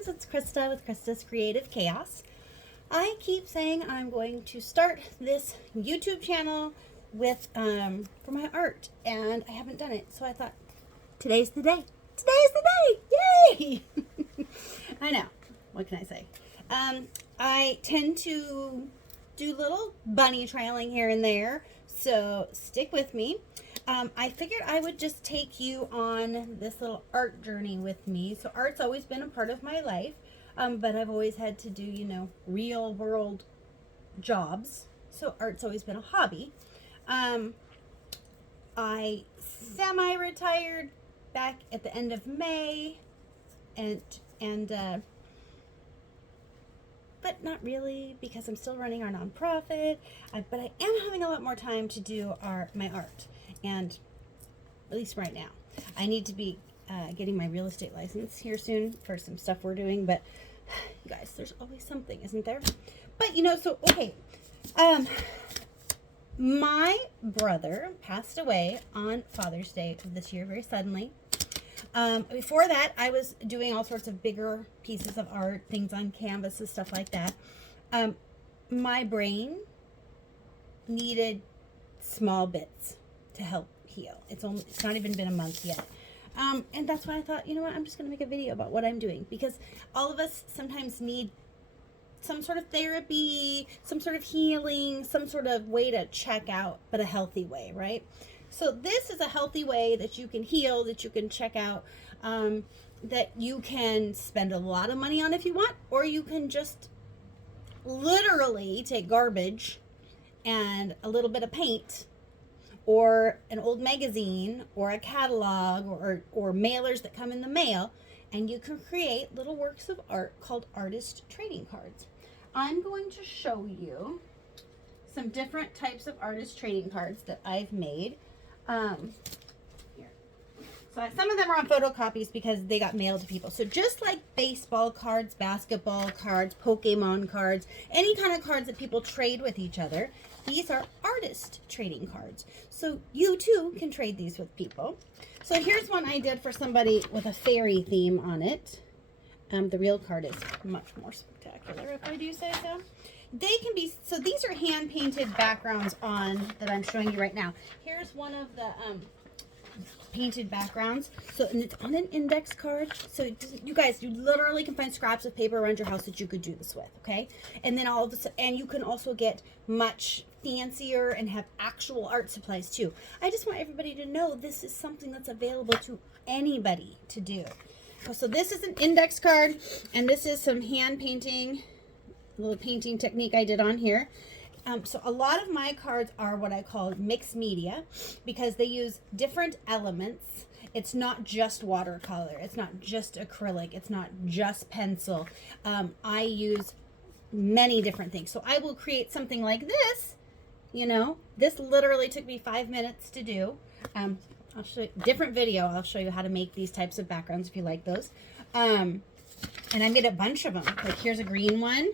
friends, it's Krista with Krista's Creative Chaos. I keep saying I'm going to start this YouTube channel with for my art, and I haven't done it, so I thought today's the day. Today's the day! Yay! I know. What can I say? I tend to do little bunny trailing here and there, so stick with me. I figured I would just take you on this little art journey with me. So art's always been a part of my life, but I've always had to do, you know, real world jobs. So art's always been a hobby. I semi-retired back at the end of May, but not really, because I'm still running our nonprofit. But I am having a lot more time to do my art, and at least right now. I need to be getting my real estate license here soon for some stuff we're doing, but you guys, there's always something, isn't there? But you know, so okay, my brother passed away on Father's Day of this year, very suddenly. Before that, I was doing all sorts of bigger pieces of art, things on canvases, stuff like that. My brain needed small bits to help heal. It's not even been a month yet. And that's why I thought, you know what, I'm just going to make a video about what I'm doing, because all of us sometimes need some sort of therapy, some sort of healing, some sort of way to check out, but a healthy way, right? So this is a healthy way that you can heal, that you can check out, that you can spend a lot of money on if you want, or you can just literally take garbage and a little bit of paint or an old magazine or a catalog or mailers that come in the mail, and you can create little works of art called artist trading cards. I'm going to show you some different types of artist trading cards that I've made. Here. So some of them are on photocopies because they got mailed to people. So just like baseball cards, basketball cards, Pokemon cards, any kind of cards that people trade with each other, these are artist trading cards. So you too can trade these with people. So here's one I did for somebody with a fairy theme on it. The real card is much more spectacular, if I do say so. They can be, so these are hand painted backgrounds on that I'm showing you right now. Here's one of the painted backgrounds. So, and it's on an index card. So you guys, you literally can find scraps of paper around your house that you could do this with, okay? And then all of a sudden, and you can also get much fancier and have actual art supplies too. I just want everybody to know this is something that's available to anybody to do. So this is an index card, and this is some hand painting, little painting technique I did on here. So a lot of my cards are what I call mixed media, because they use different elements. It's not just watercolor, it's not just acrylic, it's not just pencil. I use many different things. So I will create something like this. You know, this literally took me 5 minutes to do. I'll show you different video. I'll show you how to make these types of backgrounds if you like those. And I made a bunch of them. Like here's a green one.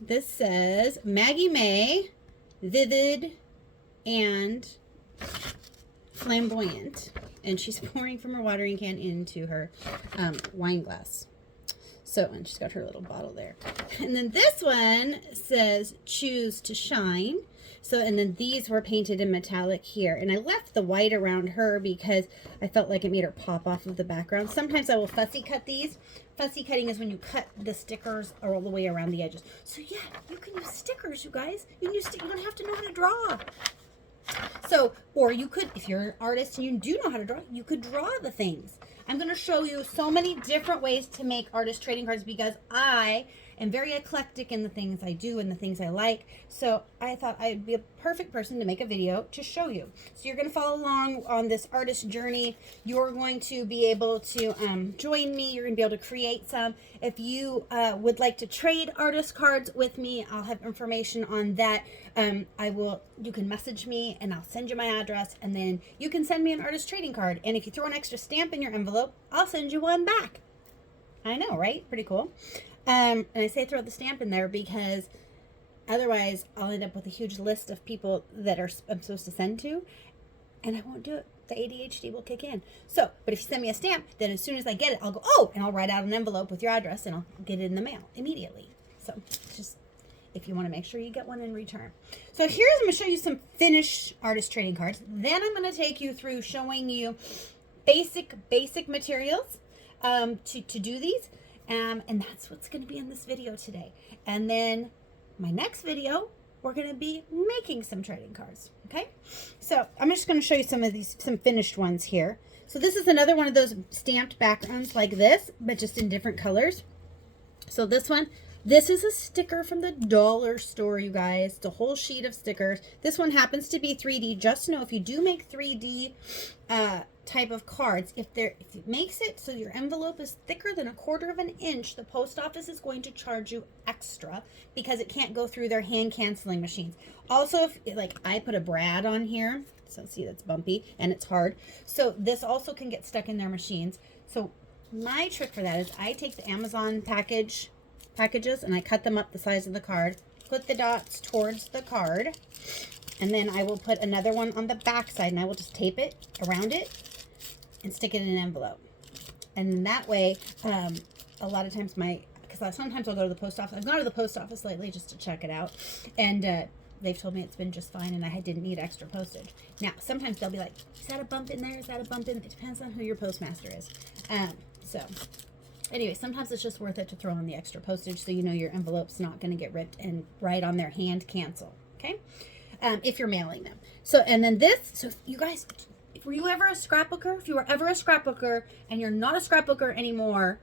This says Maggie May, vivid and flamboyant. And she's pouring from her watering can into her wine glass. So, and she's got her little bottle there. And then this one says choose to shine. So, and then these were painted in metallic here. And I left the white around her because I felt like it made her pop off of the background. Sometimes I will fussy cut these. Fussy cutting is when you cut the stickers all the way around the edges. So yeah, you can use stickers, you guys. You can use you don't have to know how to draw. So, or you could, if you're an artist and you do know how to draw, you could draw the things. I'm going to show you so many different ways to make artist trading cards, because I am very eclectic in the things I do and the things I like. So I thought I'd be a perfect person to make a video to show you. So you're going to follow along on this artist journey. You're going to be able to join me. You're going to be able to create some. If you would like to trade artist cards with me, I'll have information on that. You can message me and I'll send you my address, and then you can send me an artist trading card. And if you throw an extra stamp in your envelope, I'll send you one back. I know, right? Pretty cool. And I say throw the stamp in there because otherwise I'll end up with a huge list of people that I'm supposed to send to, and I won't do it. the ADHD will kick in. So, but if you send me a stamp, then as soon as I get it, I'll go, oh, and I'll write out an envelope with your address and I'll get it in the mail immediately. So just if you want to make sure you get one in return. So here's, I'm going to show you some finished artist trading cards. Then I'm going to take you through showing you basic materials to do these. And that's what's going to be in this video today. And then my next video, we're going to be making some trading cards. Okay. So I'm just going to show you some finished ones here. So this is another one of those stamped backgrounds like this, but just in different colors. So this one, this is a sticker from the dollar store, you guys. It's a whole sheet of stickers. This one happens to be 3D. Just know if you do make 3D type of cards, if it makes it so your envelope is thicker than 1/4 of an inch, the post office is going to charge you extra because it can't go through their hand canceling machines. Also, if like I put a brad on here, so see that's bumpy and it's hard. So this also can get stuck in their machines. So my trick for that is I take the Amazon packages and I cut them up the size of the card, put the dots towards the card, and then I will put another one on the back side and I will just tape it around it and stick it in an envelope. And that way, a lot of times because sometimes I'll go to the post office. I've gone to the post office lately just to check it out, and they've told me it's been just fine and I didn't need extra postage. Now, sometimes they'll be like, is that a bump in there? Is that a bump in? It depends on who your postmaster is. So anyway, sometimes it's just worth it to throw in the extra postage so you know your envelope's not going to get ripped and right on their hand cancel. Okay. If you're mailing them. So, and then this, so you guys, were you ever a scrapbooker? If you were ever a scrapbooker and you're not a scrapbooker anymore,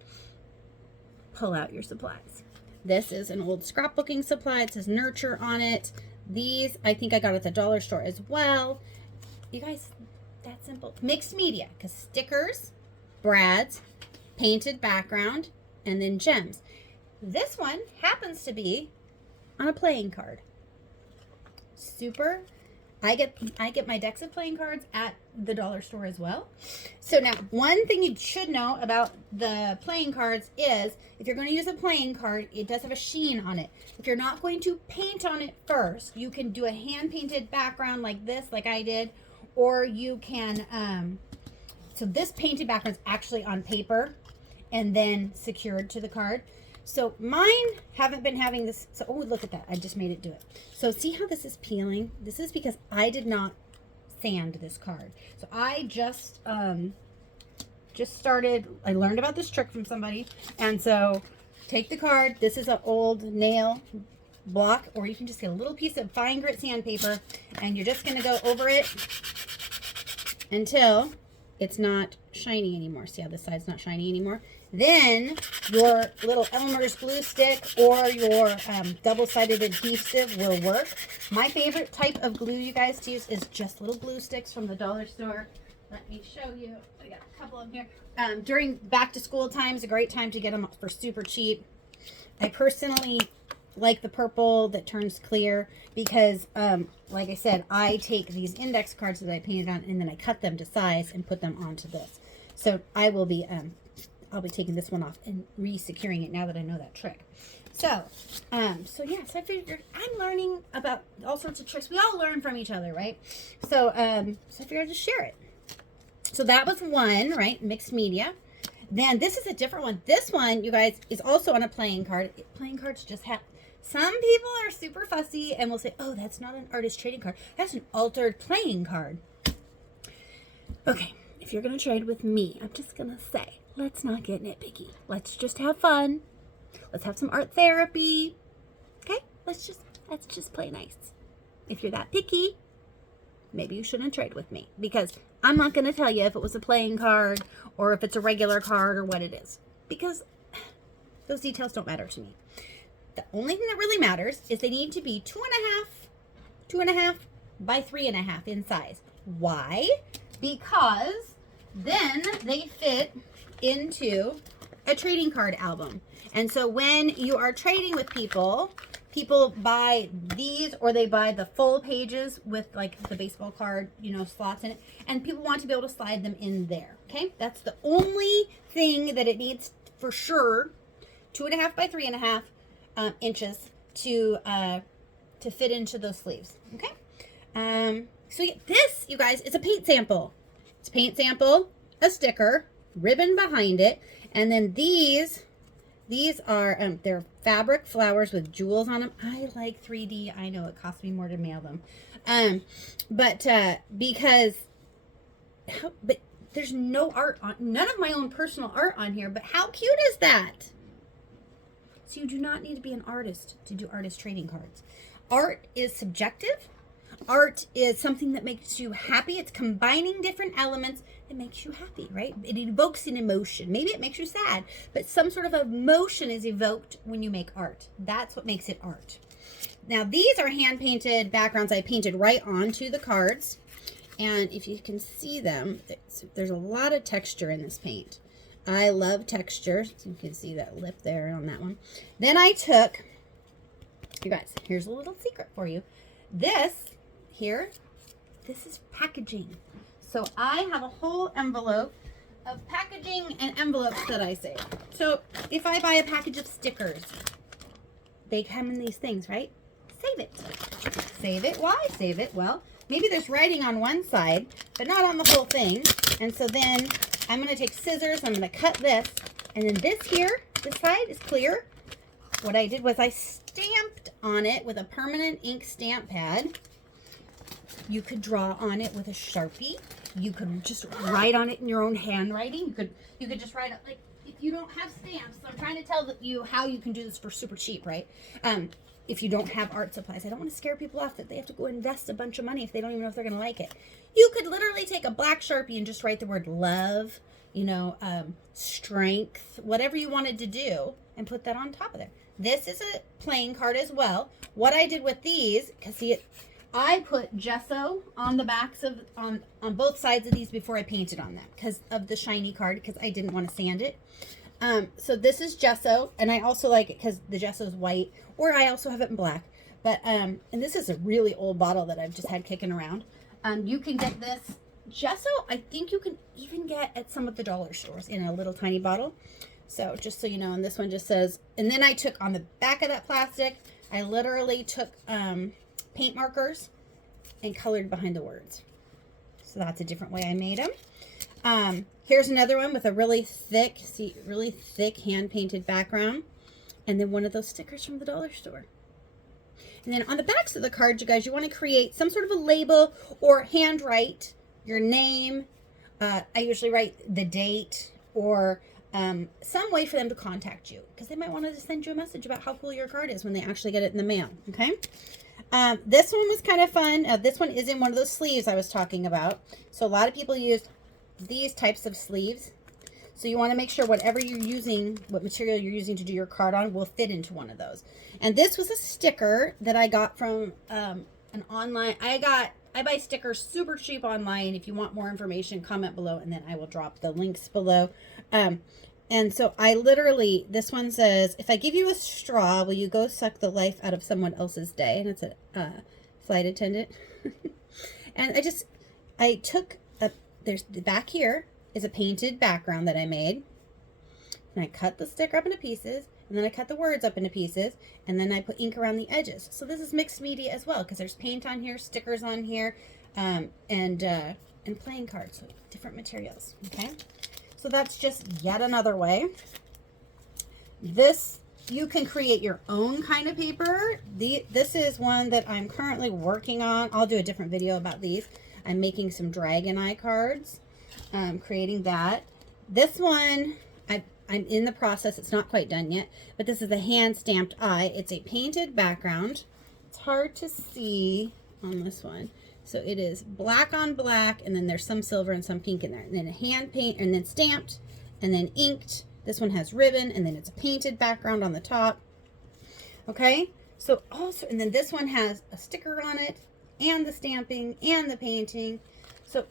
pull out your supplies. This is an old scrapbooking supply. It says Nurture on it. These, I think I got at the dollar store as well. You guys, that's simple. Mixed media, because stickers, brads, painted background, and then gems. This one happens to be on a playing card. Super. I get my decks of playing cards at the dollar store as well. So now, one thing you should know about the playing cards is if you're going to use a playing card, it does have a sheen on it. If you're not going to paint on it first, you can do a hand-painted background like this, like I did, or you can, so this painted background is actually on paper and then secured to the card. So mine haven't been having this. So, oh, look at that. I just made it do it. So see how this is peeling? This is because I did not sand this card. So I just started, I learned about this trick from somebody. And so take the card. This is an old nail block, or you can just get a little piece of fine grit sandpaper and you're just going to go over it until it's not shiny anymore. See how this side's not shiny anymore? Then your little Elmer's glue stick or your double-sided adhesive will work. My favorite type of glue, you guys, to use is just little glue sticks from the dollar store. Let me show you. I got a couple of them here. During back-to-school times, a great time to get them for super cheap. I personally like the purple that turns clear because, like I said, I take these index cards that I painted on and then I cut them to size and put them onto this. So I will be... I'll be taking this one off and re-securing it now that I know that trick. So, so yes, I figured I'm learning about all sorts of tricks. We all learn from each other, right? So, so I figured I'd just share it. So that was one, right? Mixed media. Then this is a different one. This one, you guys, is also on a playing card. Playing cards just have, some people are super fussy and will say, oh, that's not an artist trading card. That's an altered playing card. Okay, if you're going to trade with me, I'm just going to say, let's not get nitpicky. Let's just have fun. Let's have some art therapy. Okay? Let's just play nice. If you're that picky, maybe you shouldn't trade with me because I'm not going to tell you if it was a playing card or if it's a regular card or what it is because those details don't matter to me. The only thing that really matters is they need to be 2.5 by 3.5 in size. Why? Because then they fit into a trading card album. And so when you are trading with people buy these or they buy the full pages with like the baseball card, you know, slots in it, and people want to be able to slide them in there. Okay, that's the only thing that it needs for sure. 2.5 by 3.5 inches to fit into those sleeves. Okay, so yeah, this, you guys, is a paint sample. It's It's paint sample, a sticker, ribbon behind it, and then these are, they're fabric flowers with jewels on them. I like 3D. I know it costs me more to mail them. But there's no art on, none of my own personal art on here, but how cute is that? So you do not need to be an artist to do artist trading cards. Art is subjective. Art is something that makes you happy. It's combining different elements that makes you happy, right? It evokes an emotion. Maybe it makes you sad, but some sort of emotion is evoked when you make art. That's what makes it art. Now, these are hand-painted backgrounds I painted right onto the cards. And if you can see them, there's a lot of texture in this paint. I love texture. So you can see that lip there on that one. Then I took, you guys, here's a little secret for you. This is packaging. So I have a whole envelope of packaging and envelopes that I save. So if I buy a package of stickers, they come in these things, right? Save it. Save it. Why save it? Well, maybe there's writing on one side, but not on the whole thing. And so then I'm going to take scissors. I'm going to cut this. And then this here, this side is clear. What I did was I stamped on it with a permanent ink stamp pad. You could draw on it with a Sharpie. You could just write on it in your own handwriting. You could just write it, like, if you don't have stamps. So I'm trying to tell you how you can do this for super cheap, right? If you don't have art supplies. I don't want to scare people off that they have to go invest a bunch of money if they don't even know if they're going to like it. You could literally take a black Sharpie and just write the word love, strength, whatever you wanted to do, and put that on top of there. This is a playing card as well. What I did with these, because see it, I put gesso on the backs of, on both sides of these before I painted on them because of the shiny card, because I didn't want to sand it. So this is gesso, and I also like it because the gesso is white, or I also have it in black. But, and this is a really old bottle that I've just had kicking around. You can get this gesso, I think you can even get at some of the dollar stores in a little tiny bottle. So just so you know, and this one just says, and then I took on the back of that plastic, I literally took paint markers and colored behind the words. So that's a different way I made them. Here's another one with a really thick, really thick hand-painted background. And then one of those stickers from the dollar store. And then on the backs of the cards, you guys, you want to create some sort of a label or handwrite your name. I usually write the date or some way for them to contact you, because they might want to send you a message about how cool your card is when they actually get it in the mail. Okay. This one was kind of fun. This one is in one of those sleeves I was talking about. So a lot of people use these types of sleeves. So you want to make sure whatever you're using, what material you're using to do your card on, will fit into one of those. And this was a sticker that I got from an online. I buy stickers super cheap online. If you want more information, comment below, and then I will drop the links below. And so I literally, this one says, if I give you a straw, will you go suck the life out of someone else's day? And it's a flight attendant. And I took there's the back here is a painted background that I made. And I cut the sticker up into pieces, and then I cut the words up into pieces, and then I put ink around the edges. So this is mixed media as well, because there's paint on here, stickers on here, and playing cards, so different materials. Okay, so that's just yet another way. This, you can create your own kind of paper. This is one that I'm currently working on. I'll do a different video about these. I'm making some dragon eye cards. Creating that. This one, I'm in the process. It's not quite done yet, but this is a hand stamped eye. It's a painted background. It's hard to see on this one. So it is black on black, and then there's some silver and some pink in there. And then a hand paint, and then stamped, and then inked. This one has ribbon, and then it's a painted background on the top. Okay, so also, and then this one has a sticker on it, and the stamping, and the painting.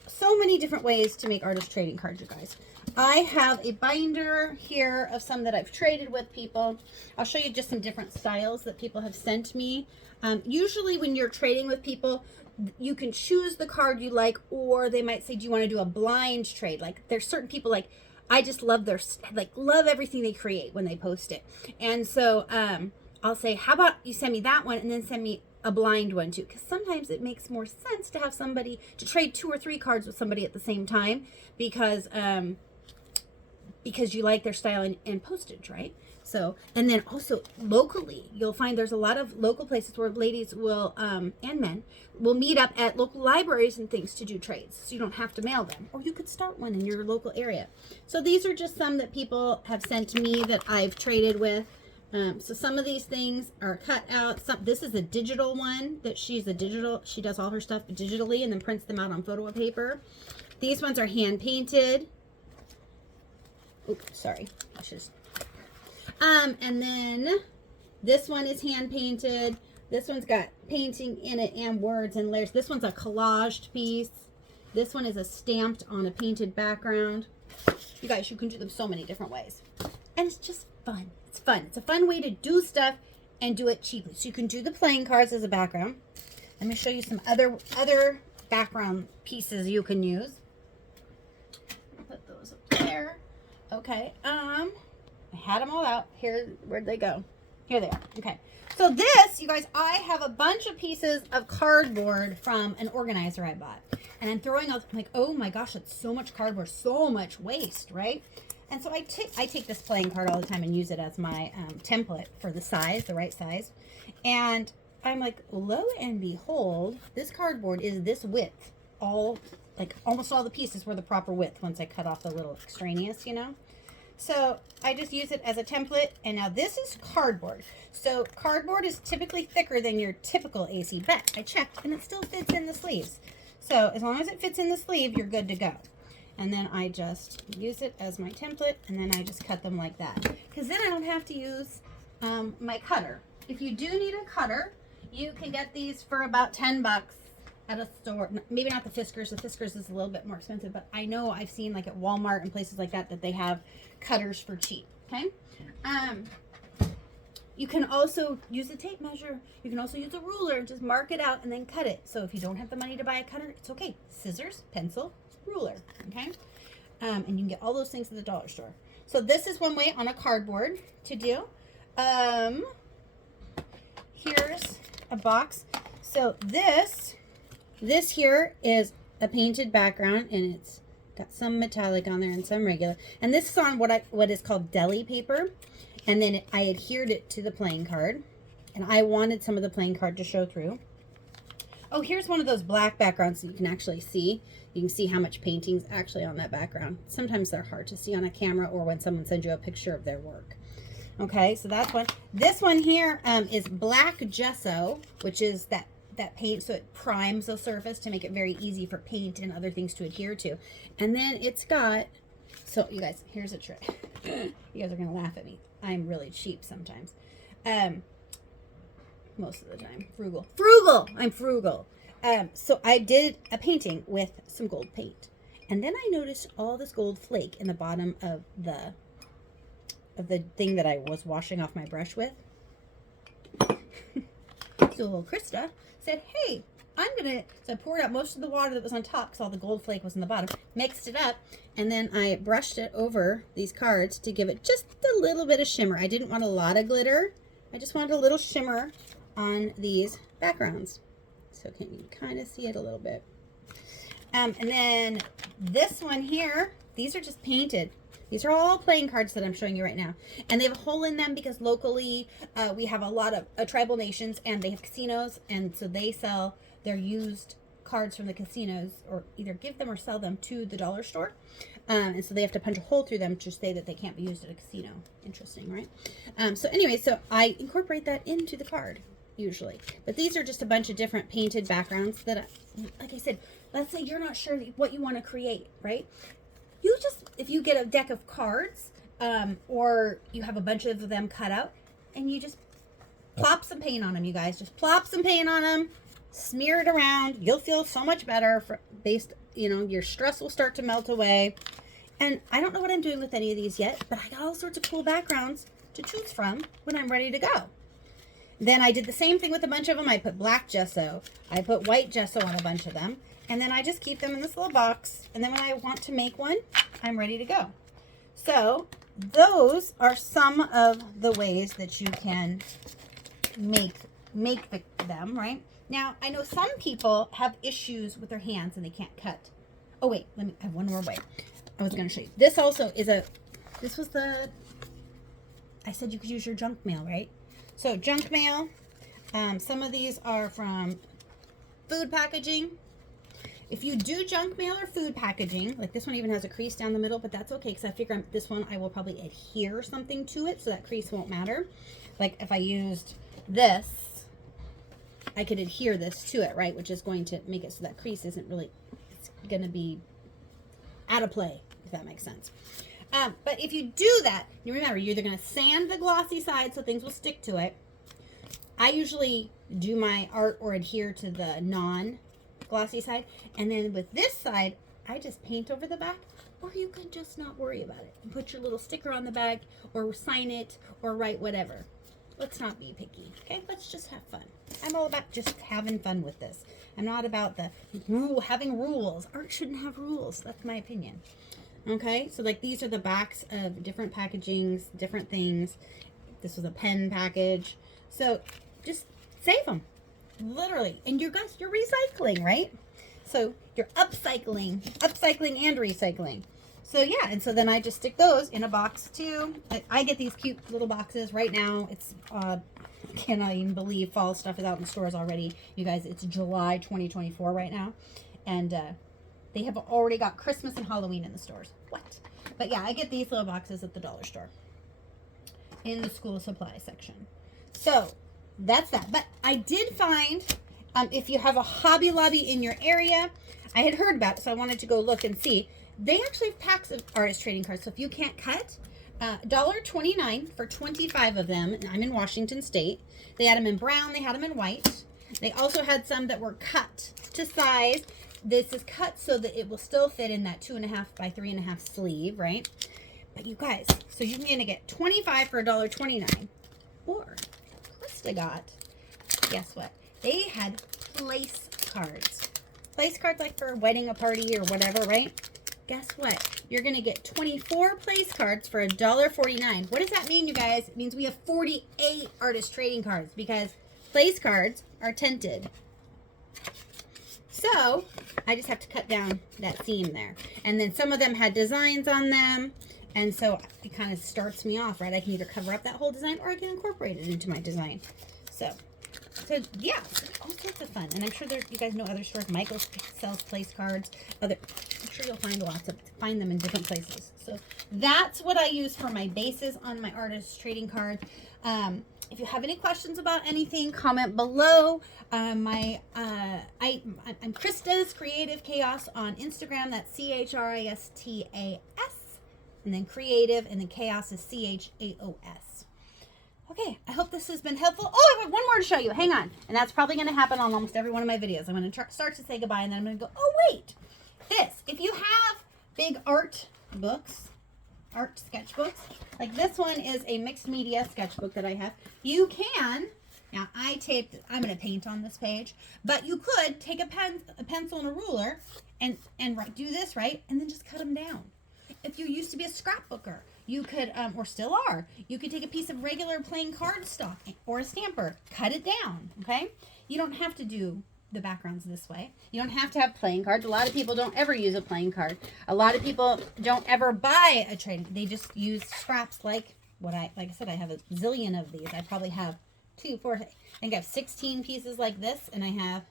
So many different ways to make artist trading cards, you guys. I have a binder here of some that I've traded with people. I'll show you just some different styles that people have sent me. Usually when you're trading with people, you can choose the card you like, or they might say, do you want to do a blind trade? Like, there's certain people, like, I just love their, like, love everything they create when they post it. And so I'll say, how about you send me that one, and then send me a blind one too, because sometimes it makes more sense to have somebody to trade 2 or 3 cards with somebody at the same time, because you like their style and postage, right? So, and then also locally, you'll find there's a lot of local places where ladies will, and men, will meet up at local libraries and things to do trades. So you don't have to mail them. Or you could start one in your local area. So these are just some that people have sent to me that I've traded with. So some of these things are cut out. This is a digital one that she does all her stuff digitally and then prints them out on photo paper. These ones are hand painted. Oops, sorry. And then this one is hand painted. This one's got painting in it and words and layers. This one's a collaged piece. This one is a stamped on a painted background. You guys, you can do them so many different ways. And it's just fun. It's fun. It's a fun way to do stuff and do it cheaply. So you can do the playing cards as a background. Let me show you some other background pieces you can use. Put those up there. Okay. I had them all out. Here, where'd they go? Here they are. Okay. So this, you guys, I have a bunch of pieces of cardboard from an organizer I bought. And I'm throwing out, I'm like, oh my gosh, that's so much cardboard, so much waste, right? And so I take this playing card all the time and use it as my template for the size, the right size. And I'm like, lo and behold, this cardboard is this width. Almost all the pieces were the proper width once I cut off the little extraneous, you know? So I just use it as a template, and now this is cardboard. So cardboard is typically thicker than your typical AC, but I checked and it still fits in the sleeves. So as long as it fits in the sleeve, you're good to go. And then I just use it as my template, and then I just cut them like that. Because then I don't have to use my cutter. If you do need a cutter, you can get these for about 10 bucks at a store. Maybe not the Fiskars. The Fiskars is a little bit more expensive, but I know I've seen like at Walmart and places like that they have cutters for cheap. Okay. You can also use a tape measure. You can also use a ruler and just mark it out and then cut it. So if you don't have the money to buy a cutter, it's okay. Scissors, pencil, ruler. Okay. And you can get all those things at the dollar store. So this is one way on a cardboard to do. Here's a box. So this here is a painted background, and it's got some metallic on there and some regular. And this is on what is called deli paper. And then I adhered it to the playing card. And I wanted some of the playing card to show through. Oh, here's one of those black backgrounds that you can actually see. You can see how much painting's actually on that background. Sometimes they're hard to see on a camera or when someone sends you a picture of their work. Okay, so that's one. This one here is black gesso, which is that paint, so it primes the surface to make it very easy for paint and other things to adhere to. And then it's got, so you guys, here's a trick. You guys are gonna laugh at me. I'm really cheap sometimes. Most of the time. Frugal. I'm frugal. So I did a painting with some gold paint. And then I noticed all this gold flake in the bottom of the thing that I was washing off my brush with. So little Christa said, hey, so I poured out most of the water that was on top because all the gold flake was in the bottom, mixed it up, and then I brushed it over these cards to give it just a little bit of shimmer. I didn't want a lot of glitter. I just wanted a little shimmer on these backgrounds. So can you kind of see it a little bit? And then this one here, these are just painted. These are all playing cards that I'm showing you right now. And they have a hole in them because locally we have a lot of tribal nations and they have casinos. And so they sell their used cards from the casinos, or either give them or sell them to the dollar store. And so they have to punch a hole through them to say that they can't be used at a casino. Interesting, right? So anyway, so I incorporate that into the card usually. But these are just a bunch of different painted backgrounds that, like I said, let's say you're not sure what you want to create, right? You just, if you get a deck of cards, or you have a bunch of them cut out, and you just plop some paint on them, you guys. Just plop some paint on them, smear it around. You'll feel so much better your stress will start to melt away. And I don't know what I'm doing with any of these yet, but I got all sorts of cool backgrounds to choose from when I'm ready to go. Then I did the same thing with a bunch of them. I put black gesso. I put white gesso on a bunch of them. And then I just keep them in this little box. And then when I want to make one, I'm ready to go. So those are some of the ways that you can make make them, right? Now, I know some people have issues with their hands and they can't cut. Oh, wait, I have one more way. I was going to show you. This also is I said you could use your junk mail, right? So junk mail, some of these are from food packaging. If you do junk mail or food packaging, like this one even has a crease down the middle, but that's okay because I figure this one I will probably adhere something to it so that crease won't matter. Like if I used this, I could adhere this to it, right? Which is going to make it so that crease isn't really, it's going to be out of play, if that makes sense. But if you do that, you remember, you're either going to sand the glossy side so things will stick to it. I usually do my art or adhere to the non-glossy side. And then with this side, I just paint over the back. Or you can just not worry about it and put your little sticker on the back or sign it or write whatever. Let's not be picky, okay? Let's just have fun. I'm all about just having fun with this. I'm not about the having rules. Art shouldn't have rules. That's my opinion. Okay, so like these are the backs of different packagings, different things. This was a pen package. So just save them, literally. And you guys, you're recycling, right? So you're upcycling and recycling. So yeah, and so then I just stick those in a box too. I get these cute little boxes right now. It's cannot even believe fall stuff is out in stores already. You guys, it's July 2024 right now. And they have already got Christmas and Halloween in the stores. What? But yeah, I get these little boxes at the dollar store in the school supply section. So that's that. But I did find, if you have a Hobby Lobby in your area, I had heard about it, so I wanted to go look and see. They actually have packs of artist trading cards. So if you can't cut, $1.29 for 25 of them. I'm in Washington State. They had them in brown. They had them in white. They also had some that were cut to size. This is cut so that it will still fit in that 2.5 by 3.5 sleeve, right? But you guys, so you're going to get 25 for $1.29. Or Christa got, guess what? They had place cards. Place cards like for a wedding, a party, or whatever, right? Guess what? You're going to get 24 place cards for $1.49. What does that mean, you guys? It means we have 48 artist trading cards because place cards are tinted. So I just have to cut down that seam there. And then some of them had designs on them. And so it kind of starts me off, right? I can either cover up that whole design or I can incorporate it into my design. So yeah, all sorts of fun. And I'm sure you guys know other stores. Michael's sells place cards. I'm sure you'll find them in different places. So that's what I use for my bases on my artist trading card. If you have any questions about anything, comment below. I'm Christa's Creative Chaos on Instagram. That's CHRISTAS. And then creative, and then chaos is CHAOS. Okay, I hope this has been helpful. Oh, I have one more to show you. Hang on. And that's probably going to happen on almost every one of my videos. I'm going to start to say goodbye, and then I'm going to go, oh, wait. This. If you have big art books, art sketchbooks, like this one is a mixed media sketchbook that I have. You can, now I'm going to paint on this page, but you could take a pencil and a ruler and do this, right? And then just cut them down. If you used to be a scrapbooker, you could, or still are, you could take a piece of regular plain cardstock or a stamper, cut it down, okay? You don't have to do the backgrounds this way. You don't have to have playing cards. A lot of people don't ever use a playing card. A lot of people don't ever buy a trading. They just use scraps like I said, I have a zillion of these. I probably have 2, 4, I think I have 16 pieces like this, and I have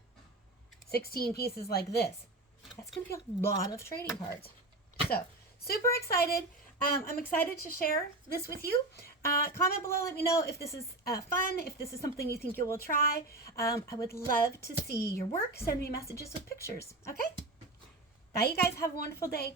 16 pieces like this. That's going to be a lot of trading cards. So, super excited. I'm excited to share this with you. Comment below. Let me know if this is fun, if this is something you think you will try. I would love to see your work. Send me messages with pictures. Okay? Bye, you guys. Have a wonderful day.